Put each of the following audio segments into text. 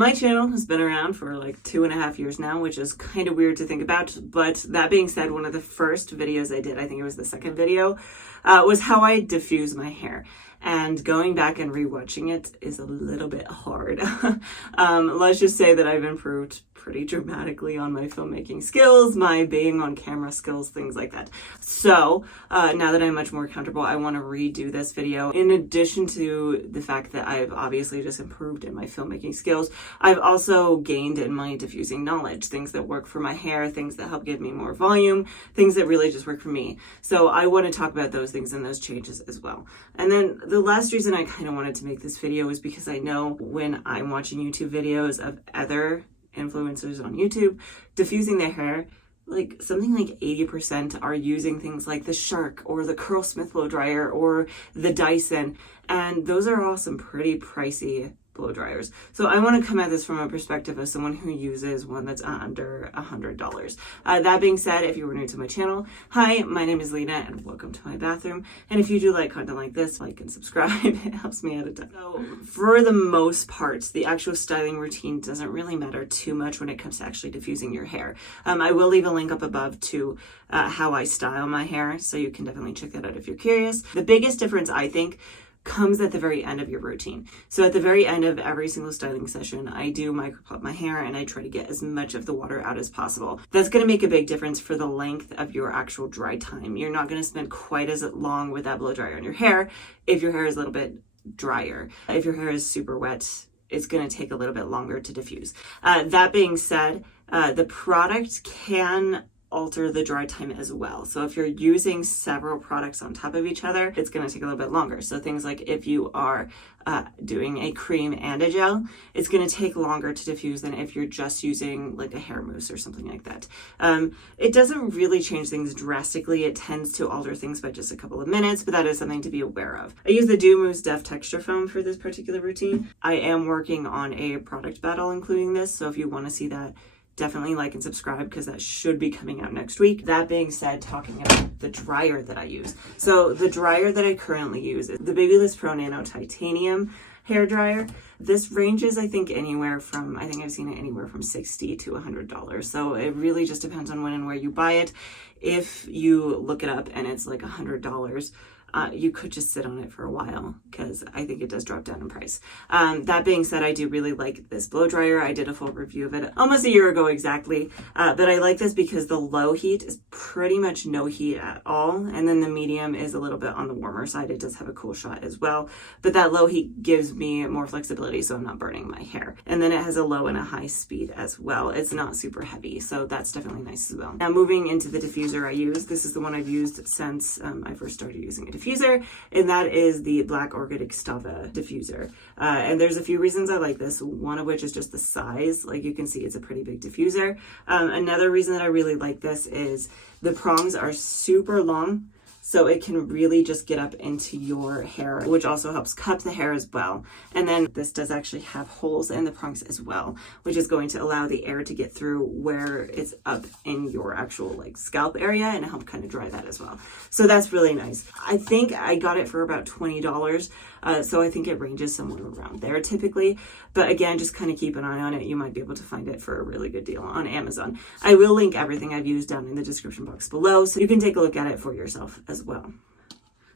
My channel has been around for like 2.5 years now, which is kind of weird to think about. But that being said, one of the first videos I did, I think it was the second video, was how I diffuse my hair. And going back and rewatching it is a little bit hard. Let's just say that I've improved pretty dramatically on my filmmaking skills, my being on camera skills, things like that. So now that I'm much more comfortable, I want to redo this video. In addition to the fact that I've obviously just improved in my filmmaking skills, I've also gained in my diffusing knowledge, things that work for my hair, things that help give me more volume, things that really just work for me. So I want to talk about those things and those changes as well. And then the last reason I kind of wanted to make this video is because I know when I'm watching YouTube videos of other influencers on YouTube diffusing their hair, like something like 80% are using things like the Shark or the Curlsmith blow dryer or the Dyson, and those are all some pretty pricey blow dryers. So I want to come at this from a perspective of someone who uses one that's under $100. That being said, if you were new to my channel, hi, my name is Lena and welcome to my bathroom. And if you do like content like this, like and subscribe, it helps me out a ton. So for the most part, the actual styling routine doesn't really matter too much when it comes to actually diffusing your hair. I will leave a link up above to how I style my hair, so you can definitely check that out if you're curious. The biggest difference, I think, comes at the very end of your routine. So at the very end of every single styling session, I do microplot my hair and I try to get as much of the water out as possible. That's going to make a big difference for the length of your actual dry time. You're not going to spend quite as long with that blow dryer on your hair if your hair is a little bit drier. If your hair is super wet, it's going to take a little bit longer to diffuse. That being said, the product can alter the dry time as well. So if you're using several products on top of each other, it's going to take a little bit longer. So things like if you are doing a cream and a gel, it's going to take longer to diffuse than if you're just using like a hair mousse or something like that. It doesn't really change things drastically. It tends to alter things by just a couple of minutes, but that is something to be aware of. I use the Dew Mousse Def Texture Foam for this particular routine. I am working on a product battle including this, so if you want to see that, definitely like and subscribe because that should be coming out next week. That being said, talking about the dryer that I use. So the dryer that I currently use is the Babyliss Pro Nano Titanium hair dryer. This ranges, I think, anywhere from, I think I've seen it anywhere from $60 to $100. So it really just depends on when and where you buy it. If you look it up and it's like $100, you could just sit on it for a while because I think it does drop down in price. That being said, I do really like this blow dryer. I did a full review of it almost a year ago exactly, but I like this because the low heat is pretty much no heat at all, and then the medium is a little bit on the warmer side. It does have a cool shot as well, but that low heat gives me more flexibility so I'm not burning my hair. And then it has a low and a high speed as well. It's not super heavy, so that's definitely nice as well. Now moving into the diffuser I use, this is the one I've used since I first started using it. Diffuser, and that is the Black Orchid Extava diffuser. And there's a few reasons I like this, one of which is just the size. Like you can see, it's a pretty big diffuser. Another reason that I really like this is the prongs are super long, so it can really just get up into your hair, which also helps cup the hair as well. And then this does actually have holes in the prongs as well, which is going to allow the air to get through where it's up in your actual like scalp area and help kind of dry that as well. So that's really nice. I think I got it for about $20. So I think it ranges somewhere around there typically. But again, just kind of keep an eye on it. You might be able to find it for a really good deal on Amazon. I will link everything I've used down in the description box below, so you can take a look at it for yourself as well.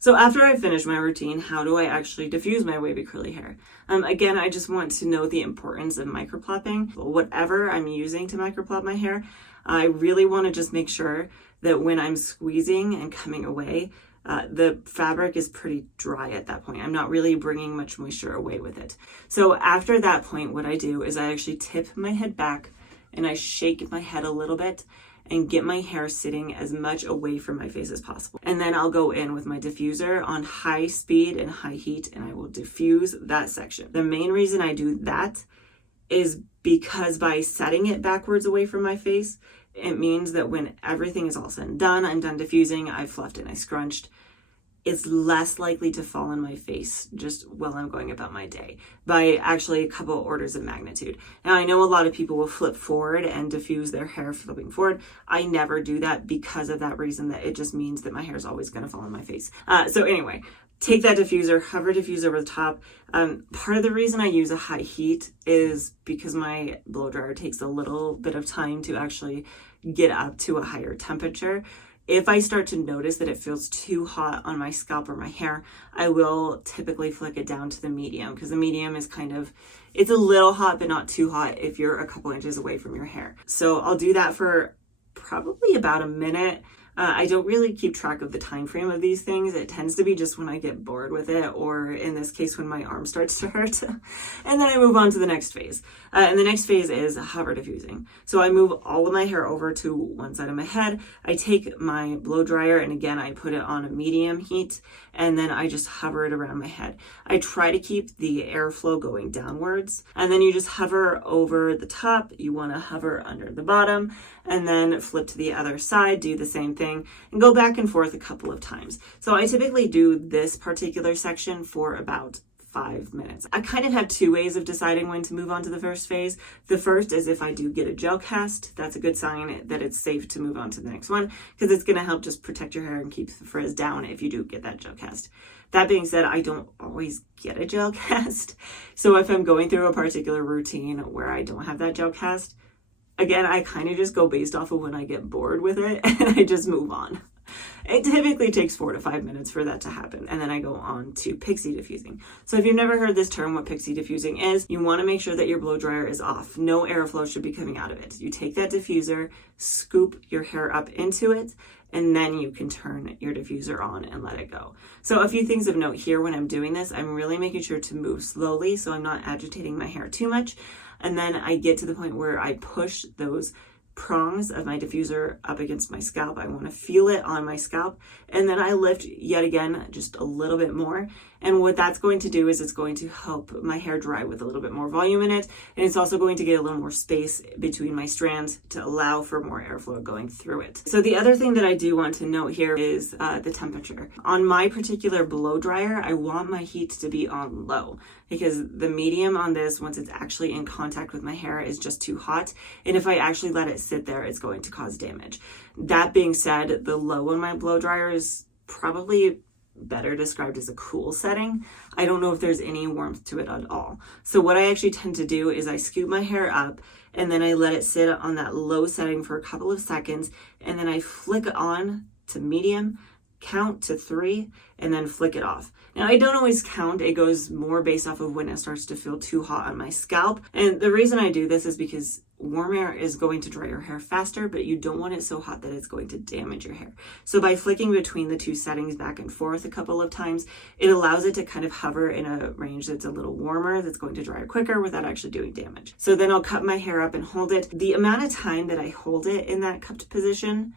So after I finish my routine, how do I actually diffuse my wavy curly hair? Again, I just want to know the importance of microplopping. Whatever I'm using to microplop my hair, I really want to just make sure that when I'm squeezing and coming away, the fabric is pretty dry at that point. I'm not really bringing much moisture away with it. So after that point, what I do is I actually tip my head back and I shake my head a little bit and get my hair sitting as much away from my face as possible. And then I'll go in with my diffuser on high speed and high heat and I will diffuse that section. The main reason I do that is because by setting it backwards away from my face, it means that when everything is all said and done, I'm done diffusing, I've fluffed and I scrunched, it's less likely to fall in my face just while I'm going about my day by actually a couple orders of magnitude. Now, I know a lot of people will flip forward and diffuse their hair flipping forward. I never do that because of that reason, that it just means that my hair is always going to fall in my face. So anyway, take that diffuser, hover diffuse over the top. Part of the reason I use a high heat is because my blow dryer takes a little bit of time to actually get up to a higher temperature. If I start to notice that it feels too hot on my scalp or my hair, I will typically flick it down to the medium, because the medium is kind of, it's a little hot, but not too hot if you're a couple inches away from your hair. So I'll do that for probably about a minute. I don't really keep track of the time frame of these things. It tends to be just when I get bored with it, or in this case, when my arm starts to hurt. And then I move on to the next phase. And the next phase is hover diffusing. So I move all of my hair over to one side of my head. I take my blow dryer, and again, I put it on a medium heat, and then I just hover it around my head. I try to keep the airflow going downwards, and then you just hover over the top. You want to hover under the bottom, and then flip to the other side, do the same thing, and go back and forth a couple of times. So I typically do this particular section for about 5 minutes. I kind of have two ways of deciding when to move on to the first phase. The first is if I do get a gel cast, that's a good sign that it's safe to move on to the next one, because it's going to help just protect your hair and keep the frizz down if you do get that gel cast. That being said, I don't always get a gel cast. So if I'm going through a particular routine where I don't have that gel cast, again, I kind of just go based off of when I get bored with it, and I just move on. It typically takes 4 to 5 minutes for that to happen, and then I go on to Pixie diffusing. So if you've never heard this term, what Pixie diffusing is, you want to make sure that your blow dryer is off. No airflow should be coming out of it. You take that diffuser, scoop your hair up into it, and then you can turn your diffuser on and let it go. So a few things of note here when I'm doing this, I'm really making sure to move slowly so I'm not agitating my hair too much. And then I get to the point where I push those prongs of my diffuser up against my scalp. I want to feel it on my scalp, and then I lift yet again just a little bit more. And what that's going to do is it's going to help my hair dry with a little bit more volume in it, and it's also going to get a little more space between my strands to allow for more airflow going through it. So the other thing that I do want to note here is the temperature. On my particular blow dryer, I want my heat to be on low, because the medium on this, once it's actually in contact with my hair, is just too hot, and if I actually let it sit there, it's going to cause damage. That being said, the low on my blow dryer is probably better described as a cool setting. I don't know if there's any warmth to it at all. So what I actually tend to do is I scoop my hair up, and then I let it sit on that low setting for a couple of seconds, and then I flick it on to medium, count to 3, and then flick it off. Now, I don't always count. It goes more based off of when it starts to feel too hot on my scalp. And the reason I do this is because warm air is going to dry your hair faster, but you don't want it so hot that it's going to damage your hair. So by flicking between the two settings back and forth a couple of times, it allows it to kind of hover in a range that's a little warmer, that's going to dry quicker without actually doing damage. So then I'll cut my hair up and hold it. The amount of time that I hold it in that cupped position,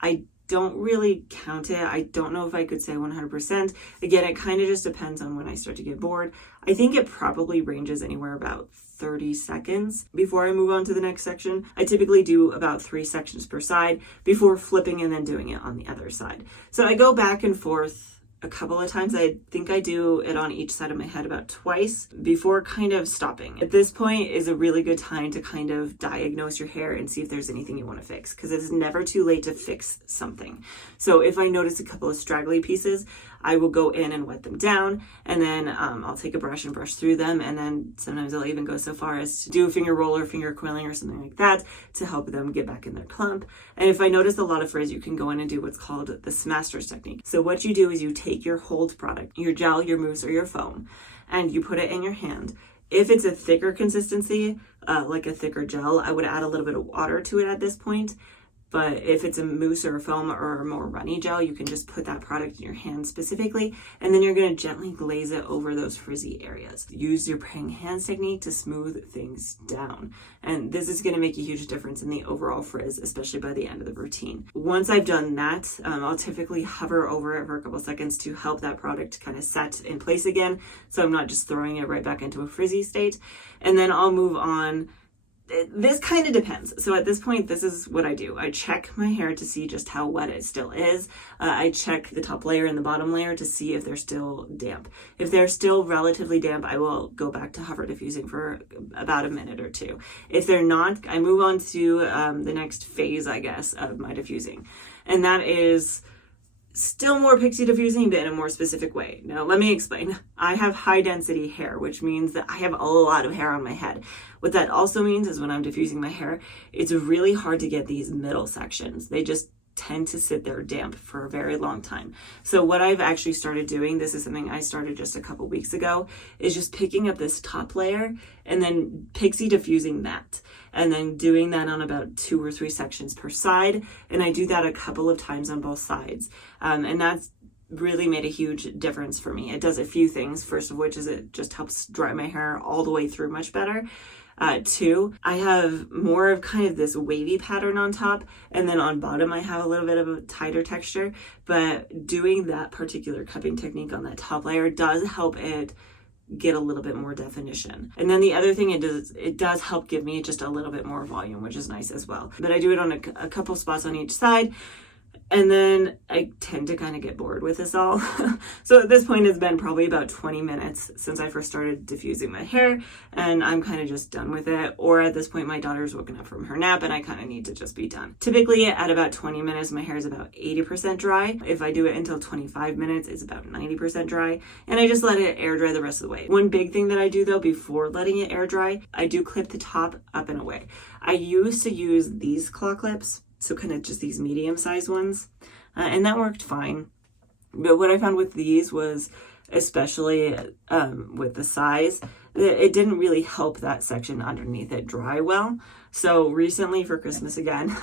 I don't really count it. I don't know if I could say 100%. Again, it kind of just depends on when I start to get bored. I think it probably ranges anywhere about 30 seconds before I move on to the next section. I typically do about 3 sections per side before flipping and then doing it on the other side. So I go back and forth a couple of times. I think I do it on each side of my head about twice before kind of stopping. At this point is a really good time to kind of diagnose your hair and see if there's anything you want to fix, because it's never too late to fix something. So if I notice a couple of straggly pieces, I will go in and wet them down, and then I'll take a brush and brush through them, and then sometimes I'll even go so far as to do a finger roll or finger coiling or something like that to help them get back in their clump. And if I notice a lot of frizz, you can go in and do what's called the Smasters technique. So what you do is you take your hold product, your gel, your mousse, or your foam, and you put it in your hand. If it's a thicker consistency, like a thicker gel, I would add a little bit of water to it at this point. But if it's a mousse or a foam or a more runny gel, you can just put that product in your hand specifically, and then you're going to gently glaze it over those frizzy areas. Use your praying hands technique to smooth things down. And this is going to make a huge difference in the overall frizz, especially by the end of the routine. Once I've done that, I'll typically hover over it for a couple seconds to help that product kind of set in place again, so I'm not just throwing it right back into a frizzy state. And then I'll move on. This kind of depends. So at this point, this is what I do. I check my hair to see just how wet it still is. I check the top layer and the bottom layer to see if they're still damp. If they're still relatively damp, I will go back to hover diffusing for about a minute or two. If they're not, I move on to the next phase, I guess, of my diffusing. And that is Still more pixie diffusing, but in a more specific way. Now, let me explain. I have high density hair, which means that I have a lot of hair on my head. What that also means is when I'm diffusing my hair, it's really hard to get these middle sections. They just tend to sit there damp for a very long time. So what I've actually started doing, this is something I started just a couple weeks ago, is just picking up this top layer and then pixie diffusing that. And then doing that on about 2 or 3 sections per side. And I do that a couple of times on both sides. And that's really made a huge difference for me. It does a few things. First of which is it just helps dry my hair all the way through much better. 2, I have more of kind of this wavy pattern on top, and then on bottom I have a little bit of a tighter texture. But doing that particular cupping technique on that top layer does help it get a little bit more definition. And then the other thing it does help give me just a little bit more volume, which is nice as well. But I do it on a couple spots on each side. And then I tend to kind of get bored with this all. So at this point, it's been probably about 20 minutes since I first started diffusing my hair, and I'm kind of just done with it. Or at this point, my daughter's woken up from her nap and I kind of need to just be done. Typically at about 20 minutes, my hair is about 80% dry. If I do it until 25 minutes, it's about 90% dry. And I just let it air dry the rest of the way. One big thing that I do though, before letting it air dry, I do clip the top up and away. I used to use these claw clips, so kind of just these medium-sized ones, and that worked fine. But what I found with these was, especially with the size, it didn't really help that section underneath it dry well. So recently for Christmas again,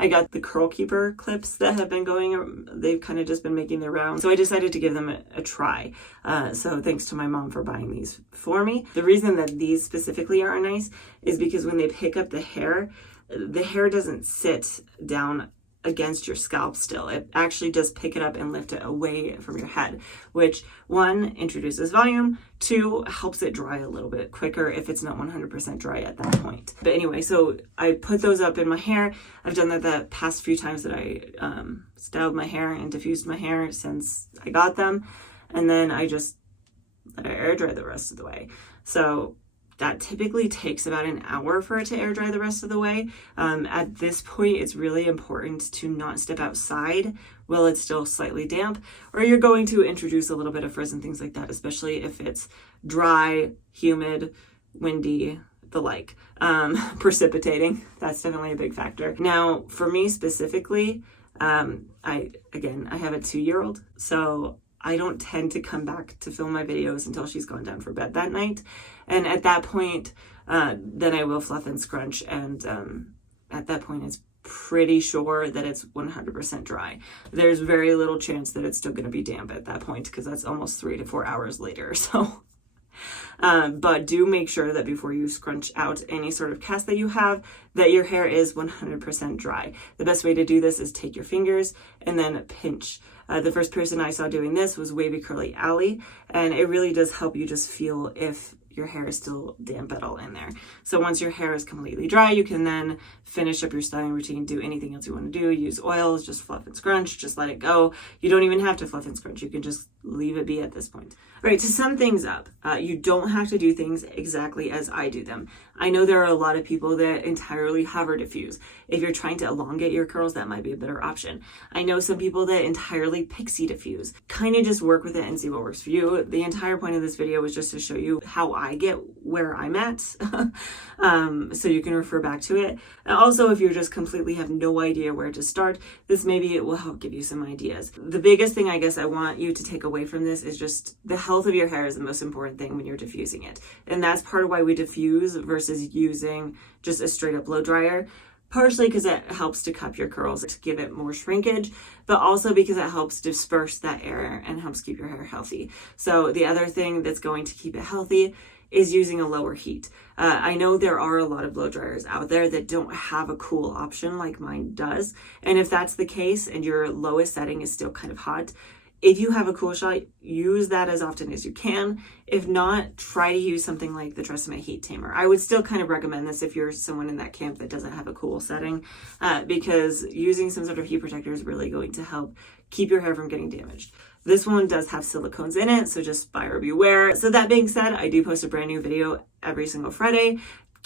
I got the curl keeper clips that have been going, they've kind of just been making their rounds. So I decided to give them a try. So thanks to my mom for buying these for me. The reason that these specifically are nice is because when they pick up the hair doesn't sit down against your scalp still. It actually does pick it up and lift it away from your head, which 1, introduces volume, 2, helps it dry a little bit quicker if it's not 100% dry at that point. But anyway, so I put those up in my hair. I've done that the past few times that I styled my hair and diffused my hair since I got them. And then I just let it air dry the rest of the way. So that typically takes about an hour for it to air dry the rest of the way. At this point, it's really important to not step outside while it's still slightly damp, or you're going to introduce a little bit of frizz and things like that, especially if it's dry, humid, windy, the like. Precipitating, that's definitely a big factor. Now, for me specifically, I have a 2-year-old, so I don't tend to come back to film my videos until she's gone down for bed that night. And at that point, then I will fluff and scrunch. And at that point, it's pretty sure that it's 100% dry. There's very little chance that it's still going to be damp at that point, because that's almost 3 to 4 hours later. So, but do make sure that before you scrunch out any sort of cast that you have, that your hair is 100% dry. The best way to do this is take your fingers and then pinch. The first person I saw doing this was Wavy Curly Alley, and it really does help you just feel if your hair is still damp at all in there. So once your hair is completely dry, you can then finish up your styling routine, do anything else you want to do, use oils, just fluff and scrunch, just let it go. You don't even have to fluff and scrunch. You can just leave it be at this point. All right, to sum things up, you don't have to do things exactly as I do them. I know there are a lot of people that entirely hover diffuse. If you're trying to elongate your curls, that might be a better option. I know some people that entirely pixie diffuse. Kind of just work with it and see what works for you. The entire point of this video was just to show you how I get where I'm at, so you can refer back to it. And also, if you just completely have no idea where to start, this maybe it will help give you some ideas. The biggest thing I guess I want you to take away from this is just the health of your hair is the most important thing when you're diffusing it. And that's part of why we diffuse versus using just a straight up blow dryer. Partially because it helps to cup your curls, to give it more shrinkage, but also because it helps disperse that air and helps keep your hair healthy. So the other thing that's going to keep it healthy is using a lower heat. I know there are a lot of blow dryers out there that don't have a cool option like mine does. And if that's the case and your lowest setting is still kind of hot, if you have a cool shot, use that as often as you can. If not, try to use something like the Tresemme Heat Tamer. I would still kind of recommend this if you're someone in that camp that doesn't have a cool setting, because using some sort of heat protector is really going to help keep your hair from getting damaged. This one does have silicones in it, so just buyer beware. So that being said, I do post a brand new video every single Friday.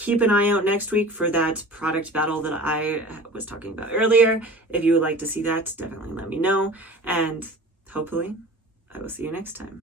keep an eye out next week for that product battle that I was talking about earlier. If you would like to see that, definitely let me know. And hopefully I will see you next time.